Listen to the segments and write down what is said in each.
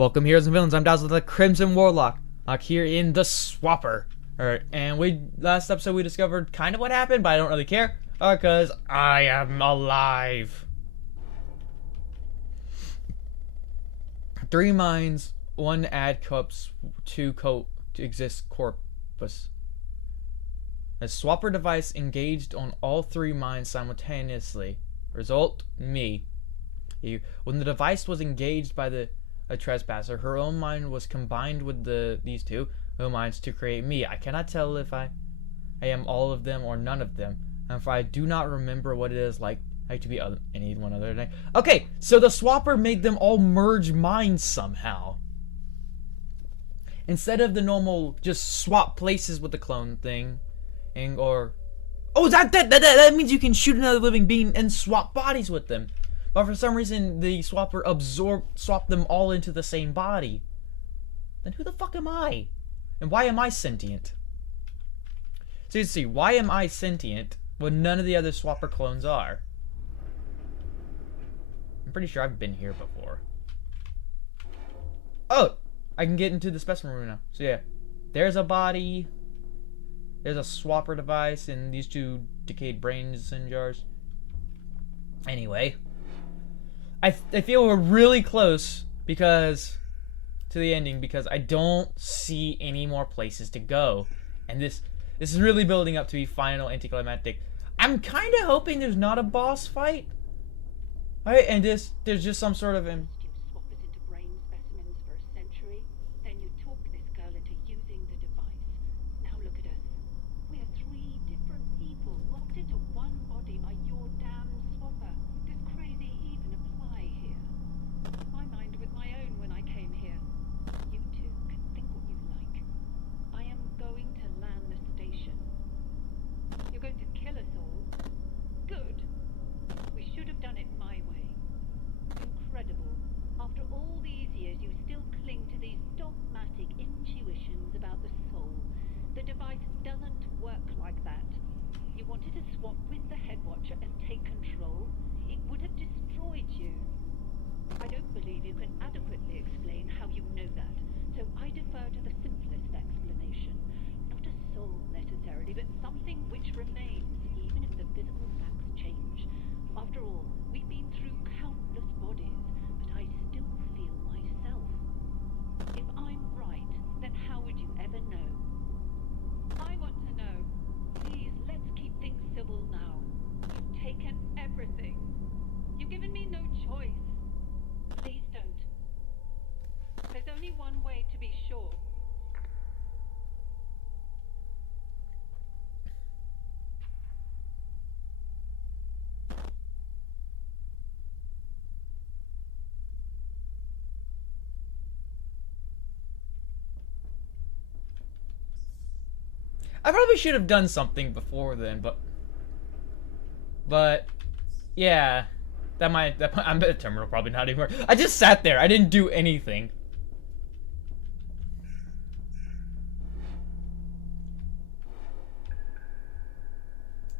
Welcome, heroes and villains. I'm Dazarloc, the Crimson Warlock, here in the Swapper. Alright, and last episode we discovered kind of what happened, but I don't really care, because I am alive. 3 minds, 1 ad corpse, 2 exist corpus. A swapper device engaged on all 3 minds simultaneously. Result, me. When the device was engaged by a trespasser, her own mind was combined with these two minds to create me. I cannot tell if I am all of them or none of them, and for I do not remember what it is like to be anyone other than I. Okay, so the swapper made them all merge minds somehow. Instead of the normal just swap places with the clone thing, that means you can shoot another living being and swap bodies with them. But for some reason, the swapper swapped them all into the same body. Then who the fuck am I? And why am I sentient? Seriously, why am I sentient when none of the other swapper clones are? I'm pretty sure I've been here before. Oh! I can get into the specimen room now. So yeah, there's a body. There's a swapper device and these 2 decayed brains in jars. Anyway. I feel we're really close to the ending because I don't see any more places to go, and this is really building up to be final anticlimactic. I'm kind of hoping there's not a boss fight, right? And there's just some sort of one way to be sure. I probably should have done something before then, but yeah, I'm the terminal probably not anymore. I just sat there. I didn't do anything.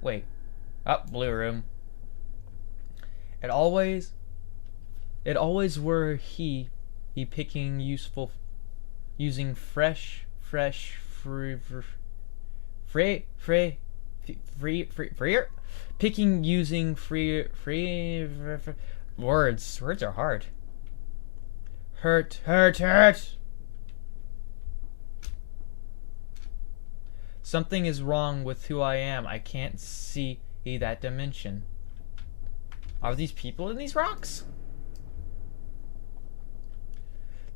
Wait. Oh, blue room. It always were he picking using freer picking using free words are hard. Hurt. Something is wrong with who I am. I can't see that dimension. Are these people in these rocks?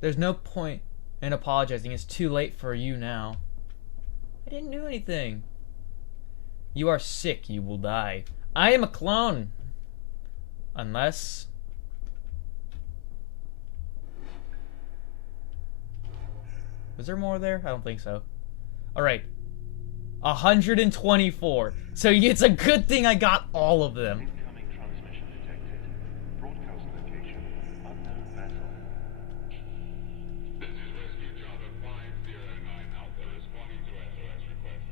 There's no point in apologizing. It's too late for you now. I didn't do anything. You are sick. You will die. I am a clone. Unless... Was there more there? I don't think so. Alright. 124. So it's a good thing I got all of them. Incoming transmission detected. Broadcast location, unknown vessel. This is Rescue Charter 509 Alpha responding to SOS request.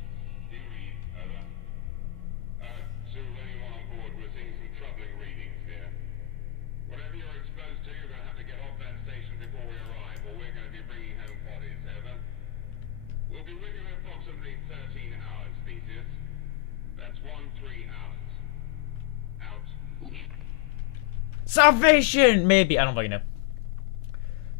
Do you read? Over. To anyone on board, we're seeing some troubling readings here. Whatever you're exposed to, you're going to have to get off that station before we arrive, Salvation! Maybe. I don't fucking know.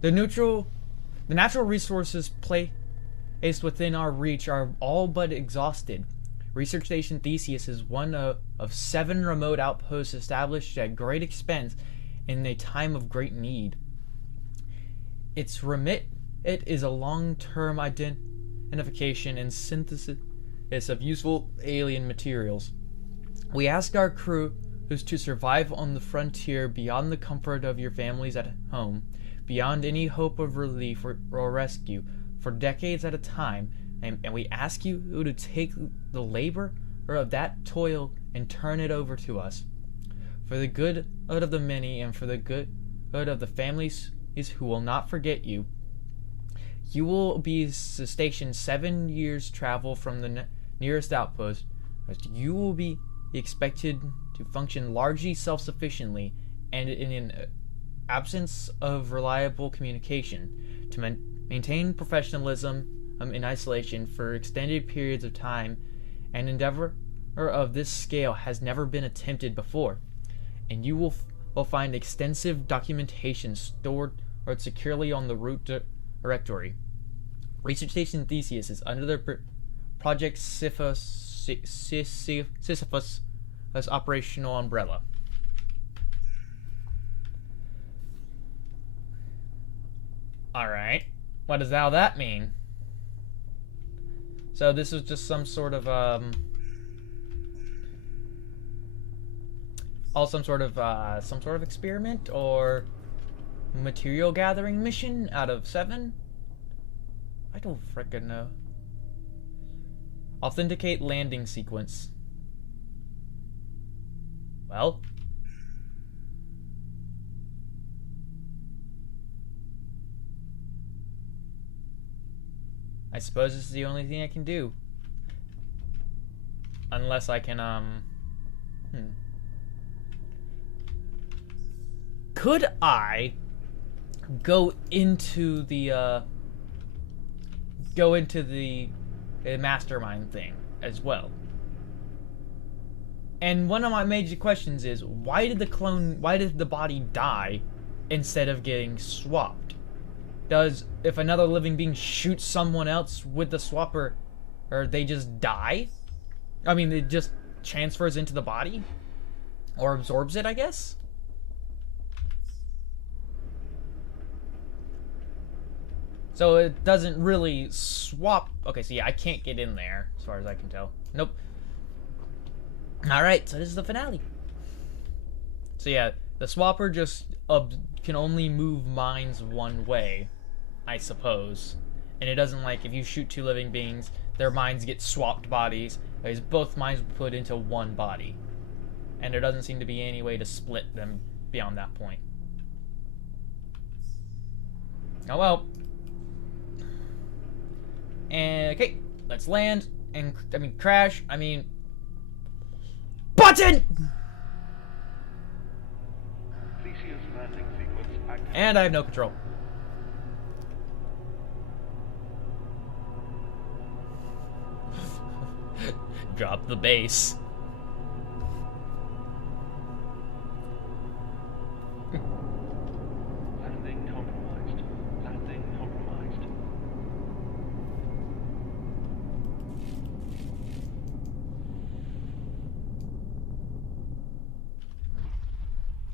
The natural resources placed within our reach are all but exhausted. Research Station Theseus is one of 7 remote outposts established at great expense in a time of great need. It is a long-term identification and synthesis of useful alien materials. We ask our crew to survive on the frontier beyond the comfort of your families at home, beyond any hope of relief or rescue, for decades at a time, and we ask you to take the labor of that toil and turn it over to us. For the good of the many and for the good of the families who will not forget you. You will be stationed 7 years' travel from the nearest outpost. You will be expected to function largely self-sufficiently and in an absence of reliable communication, to maintain professionalism in isolation for extended periods of time. An endeavor of this scale has never been attempted before, and you will find extensive documentation stored securely on the root directory. Research Station Theseus is under the Project Sisyphus as operational umbrella. Alright. What does all that mean? So this is just some sort of some sort of experiment or material gathering mission out of 7? I don't frickin' know. Authenticate landing sequence. Well, I suppose this is the only thing I can do. Unless I can, Could I go into the mastermind thing as well? And one of my major questions is, why did the body die instead of getting swapped? If another living being shoots someone else with the swapper, or they just die? I mean, it just transfers into the body? Or absorbs it, I guess? So it doesn't really swap. Okay, so yeah, I can't get in there, as far as I can tell. Nope. Alright, so this is the finale. So yeah, the swapper just can only move minds one way, I suppose. And it doesn't, like, if you shoot 2 living beings, their minds get swapped bodies. Because both minds put into one body. And there doesn't seem to be any way to split them beyond that point. Oh well. And, okay, let's land. And, crash. Button! Theseus landing sequence active. And I have no control. Drop the base. Landing compromised. Landing compromised.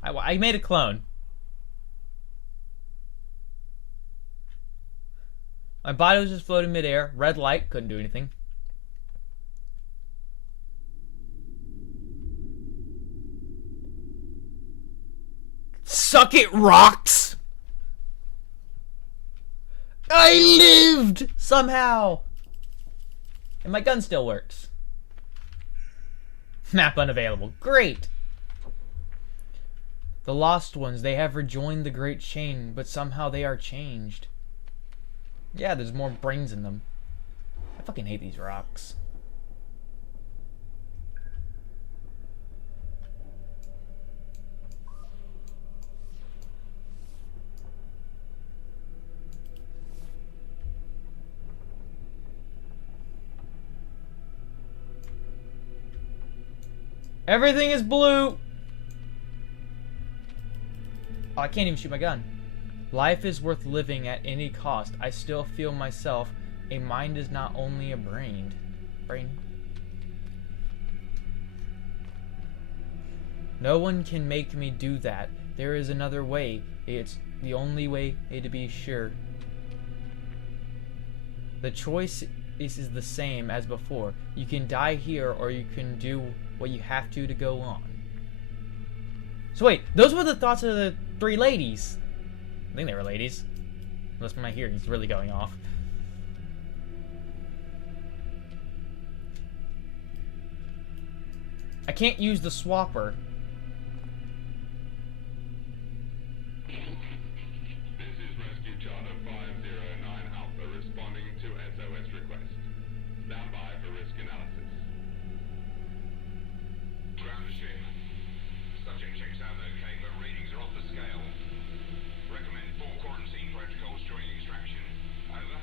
I made a clone. My body was just floating midair. Red light, couldn't do anything. Suck it, rocks! I lived! Somehow! And my gun still works. Map unavailable. Great! The lost ones, they have rejoined the great chain, but somehow they are changed. Yeah, there's more brains in them. I fucking hate these rocks. Everything is blue. Oh, I can't even shoot my gun. Life is worth living at any cost. I still feel myself. A mind is not only a brain. No one can make me do that. There is another way. It's the only way to be sure. The choice is the same as before. You can die here, or you can do what you have to go on. So wait, those were the thoughts of the three ladies. I think they were ladies. Unless my hearing's really going off. I can't use the swapper. This is Rescue Charter 509 Alpha responding to SOS request. Stand by for risk analysis. Ground to ship. Subject checks out okay, but readings are off the scale. Recommend full quarantine protocols during extraction. Over.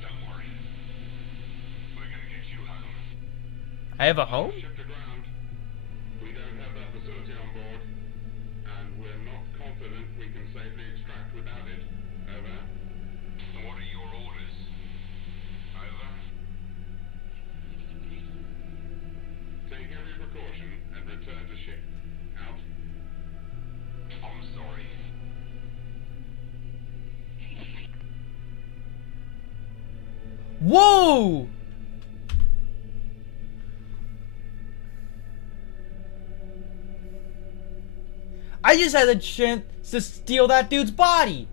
Don't worry. We're gonna get you home. I have a home? Ship to ground. We don't have that facility on board, and we're not confident we can safely extract without it. Over. What are your orders? Over. Take every precaution and return to ship. Out. I'm sorry. Whoa! I just had the chance to steal that dude's body.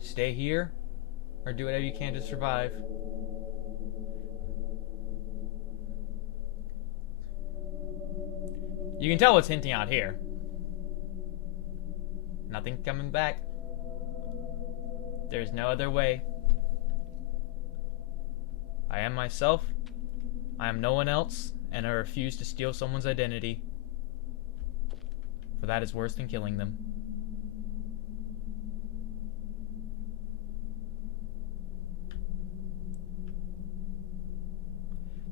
Stay here, or do whatever you can to survive. You can tell what's hinting out here. Nothing coming back. There's no other way. I am myself. I am no one else, and I refuse to steal someone's identity. For that is worse than killing them.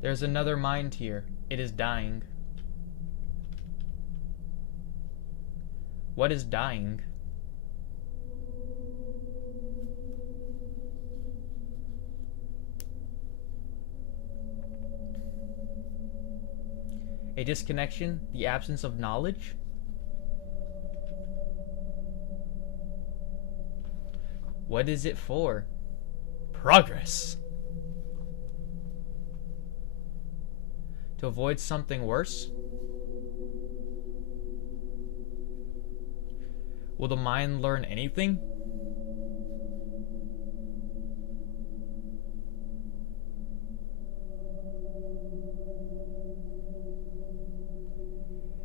There's another mind here. It is dying. What is dying? A disconnection? The absence of knowledge? What is it for? Progress! To avoid something worse? Will the mind learn anything?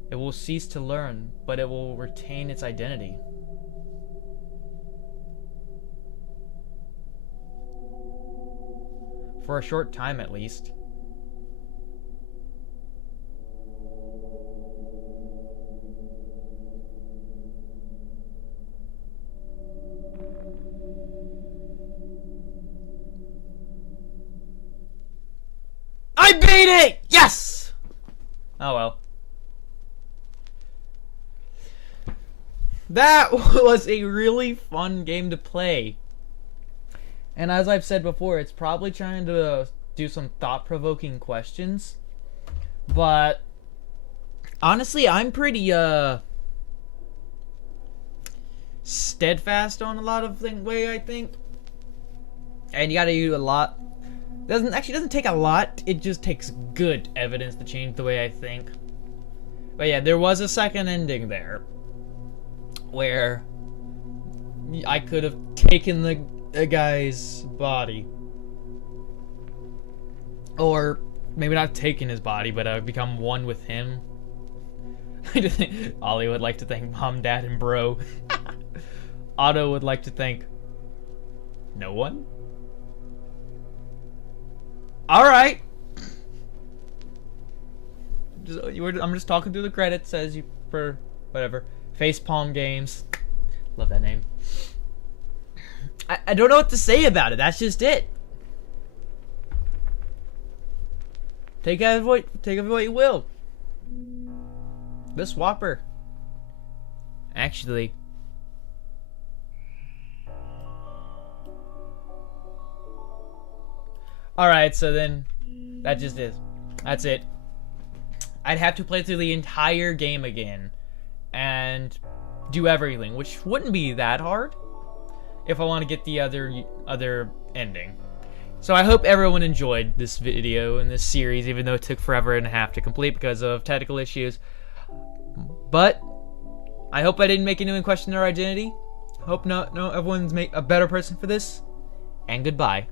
It will cease to learn, but it will retain its identity. For a short time, at least. I beat it! Yes! Oh well. That was a really fun game to play. And as I've said before, it's probably trying to do some thought-provoking questions. But honestly, I'm pretty steadfast on a lot of way I think. And you gotta use a lot. Doesn't take a lot, it just takes good evidence to change the way I think. But yeah, there was a second ending there where I could have taken the guy's body, or maybe not taken his body, but become one with him. Ollie would like to thank Mom, Dad, and Bro. Otto would like to thank no one. All right. I'm just talking through the credits as you for whatever. Facepalm Games. Love that name. I don't know what to say about it. That's just it. Take of what you will. The swapper. Actually. Alright, so then that just is. That's it. I'd have to play through the entire game again and do everything, which wouldn't be that hard if I want to get the other ending. So I hope everyone enjoyed this video and this series, even though it took forever and a half to complete because of technical issues. But I hope I didn't make anyone question their identity. Hope no everyone's a better person for this. And goodbye.